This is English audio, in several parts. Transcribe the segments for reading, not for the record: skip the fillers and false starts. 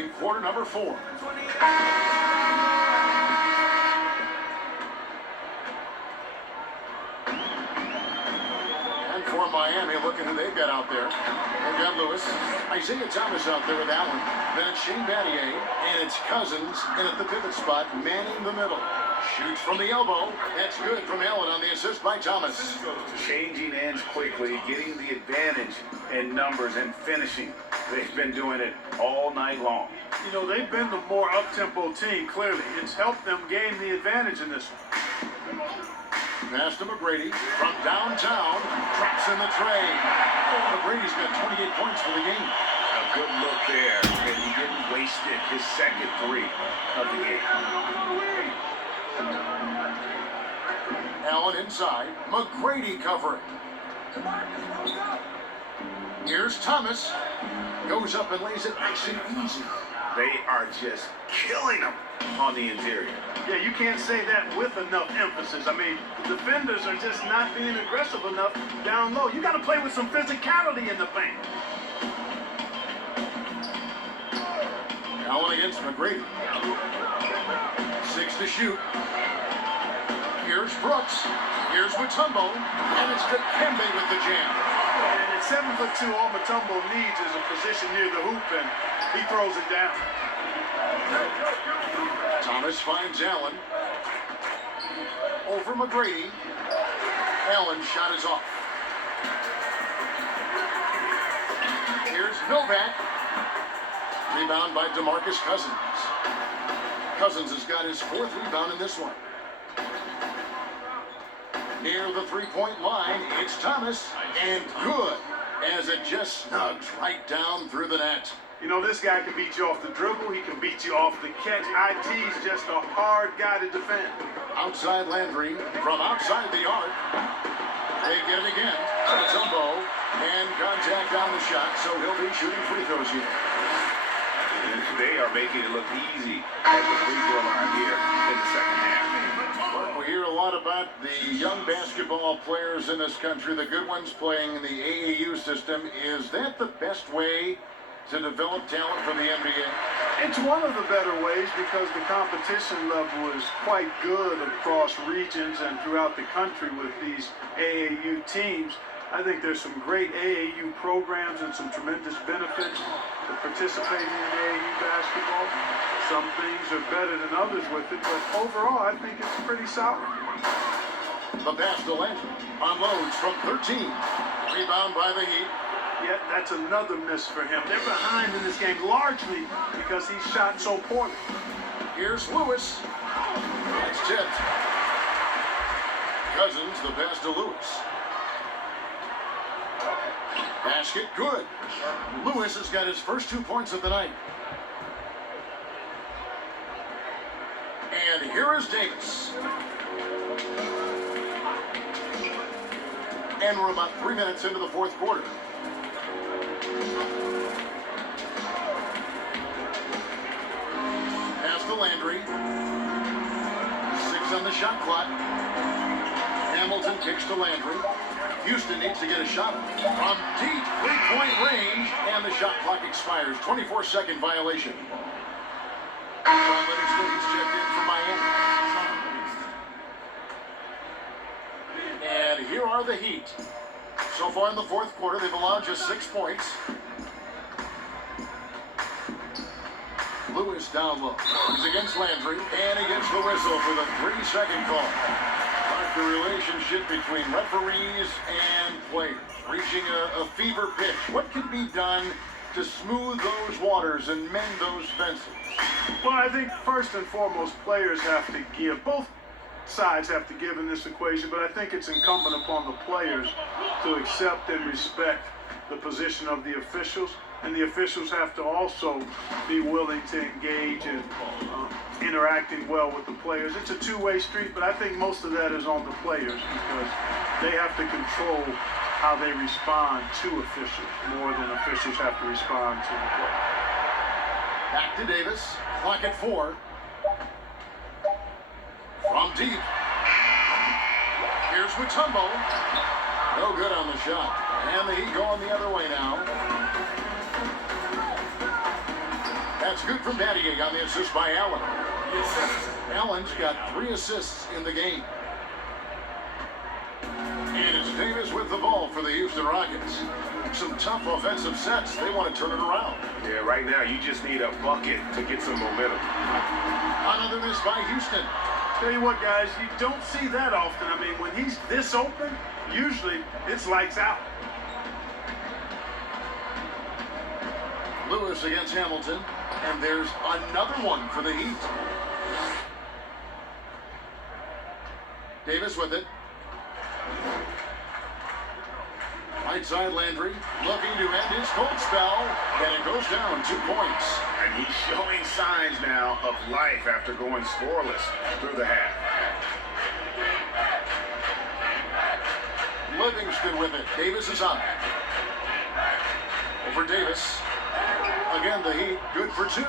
in quarter number 4. And for Miami, look at who they've got out there. They've got Lewis, Isaiah Thomas out there with Allen. Then it's Shane Battier, and it's Cousins in at the pivot spot, manning the middle. Shoots from the elbow. That's good from Allen on the assist by Thomas. Changing ends quickly, getting the advantage in numbers and finishing. They've been doing it all night long. You know, they've been the more up-tempo team, clearly. It's helped them gain the advantage in this one. Pass to McGrady from downtown. Drops in the tray. McGrady's got 28 points for the game. A good look there, and he didn't waste it. His second 3 of the game. Allen inside. McGrady covering. Here's Thomas. Goes up and lays it nice and easy. They are just killing them on the interior. Yeah, you can't say that with enough emphasis. I mean, the defenders are just not being aggressive enough down low. You got to play with some physicality in the paint. Allen against McGrady. 6 to shoot. Here's Brooks. Here's Mutombo. And it's Dikembe with the jam. And at 7'2", all Mutombo needs is a position near the hoop, and he throws it down. Thomas finds Allen. Over McGrady. Allen's shot is off. Here's Novak. Rebound by DeMarcus Cousins. Cousins has got his 4th rebound in this one. Near the three-point line, it's Thomas, and good, as it just snugs right down through the net. You know, this guy can beat you off the dribble. He can beat you off the catch. IT's just a hard guy to defend. Outside Landry from outside the arc. They get it again. Mutombo, and contact on the shot, so he'll be shooting free throws here. They are making it look easy at the free throw line here in the second half. We hear a lot about the young basketball players in this country, the good ones playing in the AAU system. Is that the best way to develop talent for the NBA? It's one of the better ways because the competition level is quite good across regions and throughout the country with these AAU teams. I think there's some great AAU programs and some tremendous benefits to participating in AAU basketball. Some things are better than others with it, but overall, I think it's pretty solid. The pass to Landry. Unloads from 13. Rebound by the Heat. Yet that's another miss for him. They're behind in this game largely because he shot so poorly. Here's Lewis. It's tipped. Cousins, the pass to Lewis. Basket good. Lewis has got his first 2 points of the night. And here is Davis. And we're about 3 minutes into the 4th quarter. Pass to Landry. 6 on the shot clock. Hamilton kicks to Landry. Houston needs to get a shot from deep 3-point range, and the shot clock expires. 24-second violation. John Livingston, he's checked in for Miami. And here are the Heat. So far in the 4th quarter, they've allowed just 6 points. Lewis down low. He's against Landry, and he gets the whistle for the 3-second call. The relationship between referees and players reaching a fever pitch. What can be done to smooth those waters and mend those fences? Well, I think first and foremost, players have to give. Both sides have to give in this equation, but I think it's incumbent upon the players to accept and respect the position of the officials, and the officials have to also be willing to engage in interacting well with the players. It's a two-way street, but I think most of that is on the players because they have to control how they respond to officials more than officials have to respond to the play. Back to Davis. Clock at 4. From deep. Here's Mutombo. No good on the shot. And the Heat going the other way now. That's good for Battier on the assist by Allen. Allen's got 3 assists in the game. And it's Davis with the ball for the Houston Rockets. Some tough offensive sets. They want to turn it around. Yeah, right now you just need a bucket to get some momentum. Another miss by Houston. Tell you what, guys, you don't see that often. I mean, when he's this open, usually it's lights out. Lewis against Hamilton. And there's another one for the Heat. Davis with it. Right side Landry looking to end his cold spell, and it goes down 2 points. And he's showing signs now of life after going scoreless through the half. Livingston with it. Davis is up. Over Davis. Again, the Heat good for 2.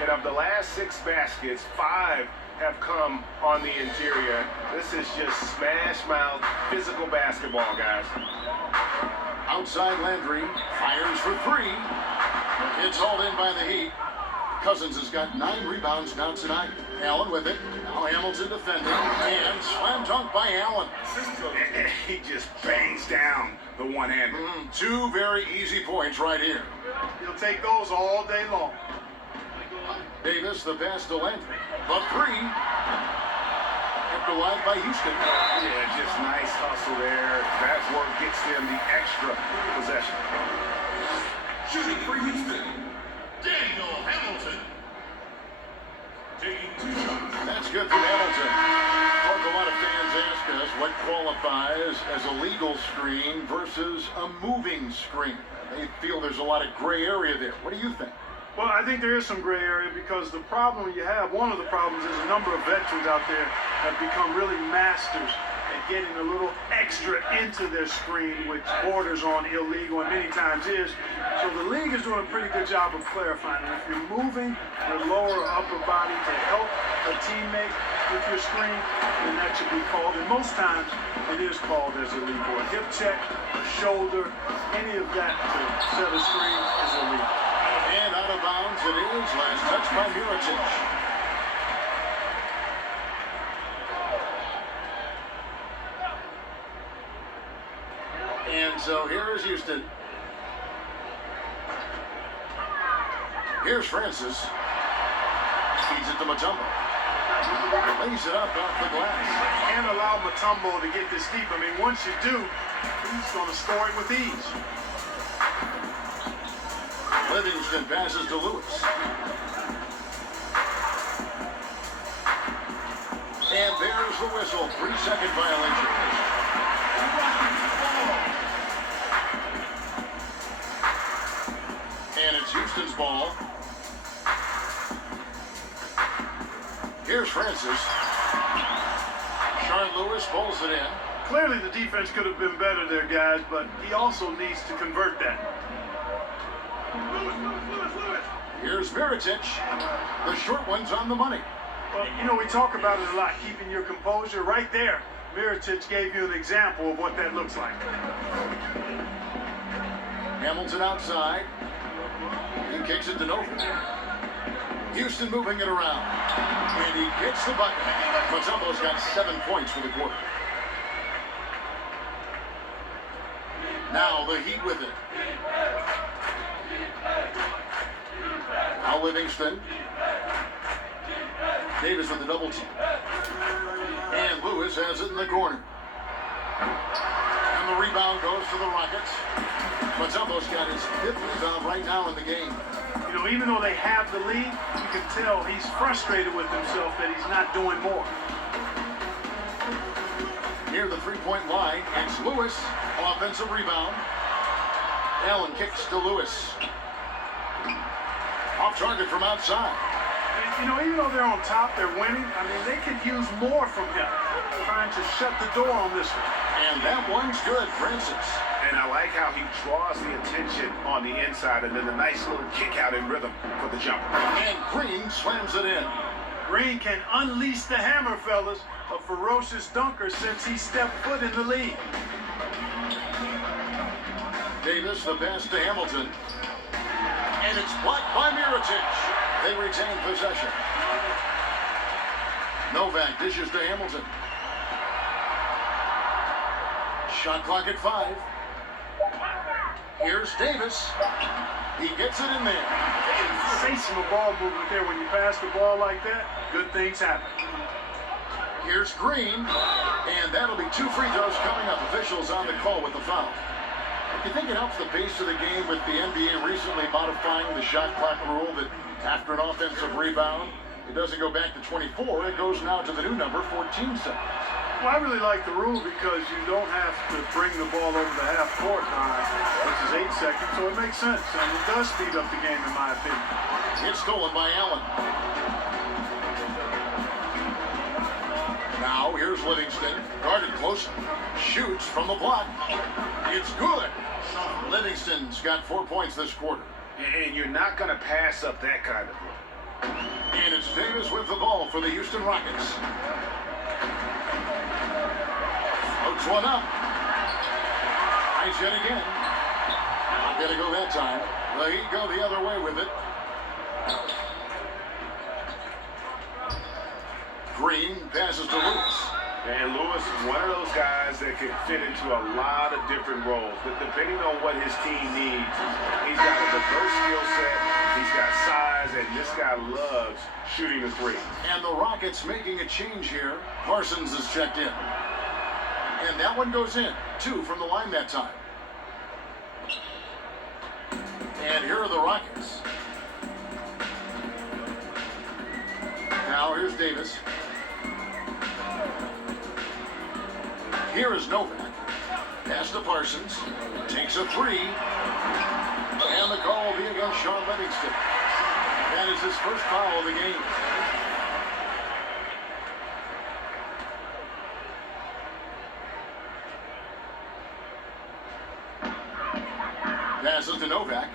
And of the last 6 baskets, 5 have come on the interior. This is just smash mouth physical basketball, guys. Outside Landry fires for 3. It's hauled in by the Heat. Cousins has got 9 rebounds now tonight. Allen with it. Now Hamilton defending. And slam dunk by Allen. He just bangs down the one-hander. 2 very easy points right here. He'll take those all day long. Davis, the pass to Landry. The 3. After wide by Houston. Yeah, just nice hustle there. That work gets them the extra possession. Shooting for Houston, Daniel Hamilton. Taking 2 shots. That's good for Hamilton. Mark, a lot of fans ask us what qualifies as a legal screen versus a moving screen. They feel there's a lot of gray area there. What do you think? Well, I think there is some gray area because the problem you have, one of the problems is a number of veterans out there have become really masters at getting a little extra into their screen, which borders on illegal and many times is. So the league is doing a pretty good job of clarifying. And if you're moving your lower or upper body to help a teammate with your screen, then that should be called. And most times it is called as illegal. A hip check, a shoulder, any of that to set a screen is illegal. And out of bounds it is. Last touch by Mirotic. And so here is Houston. Here's Francis. Feeds it to Mutombo. Lays it up off the glass. Can't allow Mutombo to get this deep. I mean, once you do, he's going to score it with ease. Livingston passes to Lewis. And there's the whistle. 3-second violation. And it's Houston's ball. Here's Francis. Sean Lewis pulls it in. Clearly the defense could have been better there, guys, but he also needs to convert that. Here's Mirotic. The short one's on the money. Well, you know, we talk about it a lot, keeping your composure. Right there, Mirotic gave you an example of what that looks like. Hamilton outside. He kicks it to Nova. Houston moving it around. And he gets the bucket. Mutombo's got 7 points for the quarter. Now the Heat with it. Now Livingston. Davis with the double team. And Lewis has it in the corner. And the rebound goes to the Rockets. Mutombo's got his 5th rebound right now in the game. You know, even though they have the lead, you can tell he's frustrated with himself that he's not doing more. Near the 3-point line, it's Lewis. Offensive rebound. Allen kicks to Lewis. Off target from outside. And, you know, even though they're on top, they're winning. I mean, they could use more from him. Trying to shut the door on this one. And that one's good, Francis. And I like how he draws the attention on the inside and then the nice little kick out in rhythm for the jumper. And Green slams it in. Green can unleash the hammer, fellas. A ferocious dunker since he stepped foot in the league. Davis, the pass to Hamilton. And it's blocked by Mirotic. They retain possession. Novak dishes to Hamilton. Shot clock at 5. Here's Davis. He gets it in there. Sensational ball movement there. When you pass the ball like that, good things happen. Here's Green, and that'll be 2 free throws coming up. Officials on the call with the foul. Do you think it helps the pace of the game with the NBA recently modifying the shot clock rule that after an offensive rebound, it doesn't go back to 24, it goes now to the new number, 14 seconds. Well, I really like the rule because you don't have to bring the ball over the half court line, which is 8 seconds, so it makes sense, and it does speed up the game in my opinion. It's stolen by Allen. Now, here's Livingston, guarded closely, shoots from the block. It's good. Livingston's got 4 points this quarter. And you're not going to pass up that kind of look. And it's Davis with the ball for the Houston Rockets. Floats one up. Nice yet again. Not going to go that time. The Heat go the other way with it. Green passes to Lewis. And Lewis is one of those guys that can fit into a lot of different roles. But depending on what his team needs, he's got a diverse skill set, he's got size, and this guy loves shooting the 3. And the Rockets making a change here. Parsons is checked in. And that one goes in. 2 from the line that time. And here are the Rockets. Now here's Davis. Here is Novak. Pass to Parsons. Takes a 3. And the call will be against Sean Livingston. That is his first foul of the game. Passes to Novak.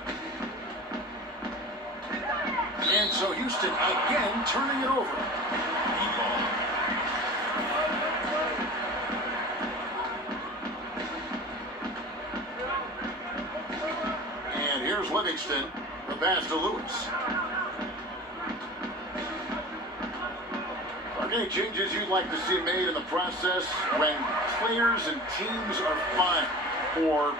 And so Houston again turning it over. And here's Livingston. The pass to Lewis. Are there any changes you'd like to see made in the process when players and teams are fine for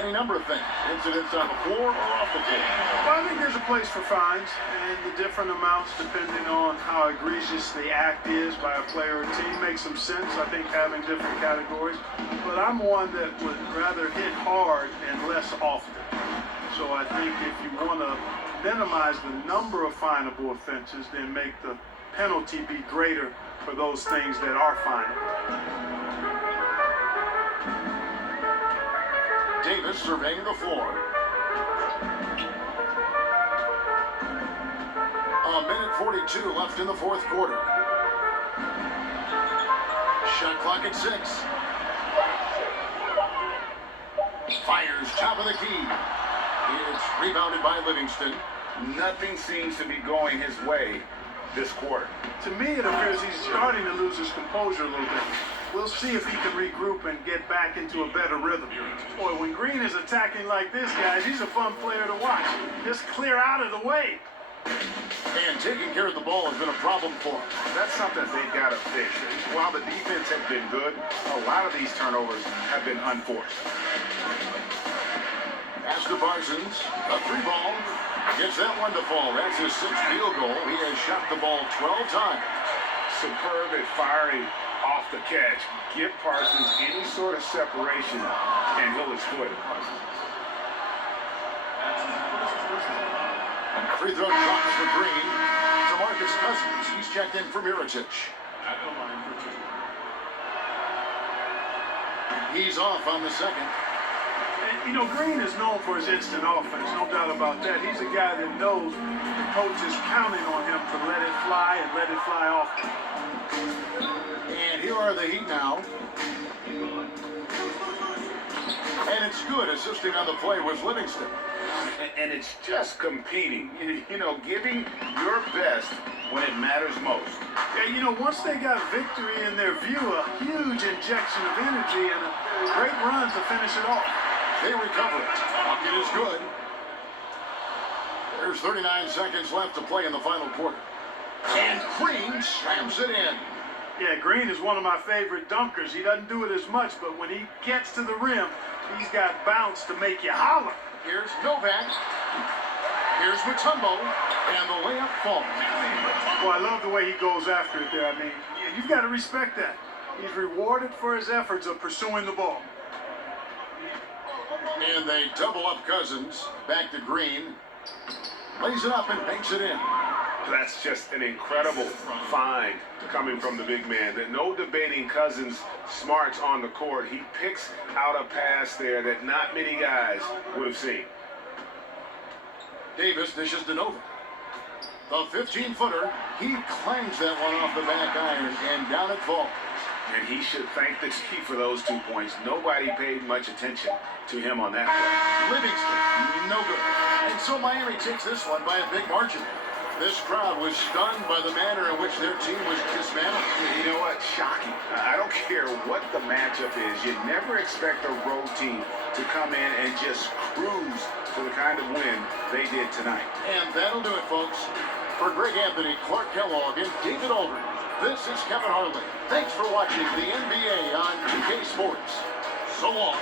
any number of things? Incidents on the floor or off the floor? Well, I think there's a place for fines and the different amounts depending on how egregious the act is by a player or team makes some sense. I think having different categories. But I'm one that would rather hit hard and less often. So I think if you want to minimize the number of finable offenses, then make the penalty be greater for those things that are finable. Davis surveying the floor. A minute 42 left in the fourth quarter. Shot clock at 6. Fires top of the key. It's rebounded by Livingston. Nothing seems to be going his way this quarter. To me, it appears he's starting to lose his composure a little bit. We'll see if he can regroup and get back into a better rhythm. Boy, when Green is attacking like this, guys, he's a fun player to watch. Just clear out of the way. And taking care of the ball has been a problem for him. That's something they've got to fix. While the defense has been good, a lot of these turnovers have been unforced. Pass to Parsons. A 3 ball. Gets that one to fall. That's his 6th field goal. He has shot the ball 12 times. Superb at firing off the catch. Give Parsons any sort of separation, and he'll exploit it. Free throw drops for Green. DeMarcus Cousins. He's checked in for Mirotic. He's off on the second. And, you know, Green is known for his instant offense, no doubt about that. He's a guy that knows the coach is counting on him to let it fly and let it fly often. And here are the Heat now. And it's good. Assisting on the play was Livingston. And it's just competing, you know, giving your best when it matters most. Yeah, you know, once they got victory in their view, a huge injection of energy and a great run to finish it off. They recover it. Bucket is good. There's 39 seconds left to play in the final quarter. And Green slams it in. Yeah, Green is one of my favorite dunkers. He doesn't do it as much, but when he gets to the rim, he's got bounce to make you holler. Here's Novak. Here's Mutombo. And the layup falls. Boy, I love the way he goes after it there. I mean, you've got to respect that. He's rewarded for his efforts of pursuing the ball. And they double up Cousins. Back to Green. Lays it up and banks it in. That's just an incredible find coming from the big man. No debating Cousins' smarts on the court. He picks out a pass there that not many guys would have seen. Davis dishes to Novak. The 15-footer. He clangs that one off the back iron and down it falls. And he should thank the Chief for those 2 points. Nobody paid much attention to him on that play. Livingston, no good. And so Miami takes this one by a big margin. This crowd was stunned by the manner in which their team was dismantled. You know what? Shocking. I don't care what the matchup is. You never expect a road team to come in and just cruise to the kind of win they did tonight. And that'll do it, folks. For Greg Anthony, Clark Kellogg, and David Aldridge, this is Kevin Harlan. Thanks for watching the NBA on 2K Sports. So long.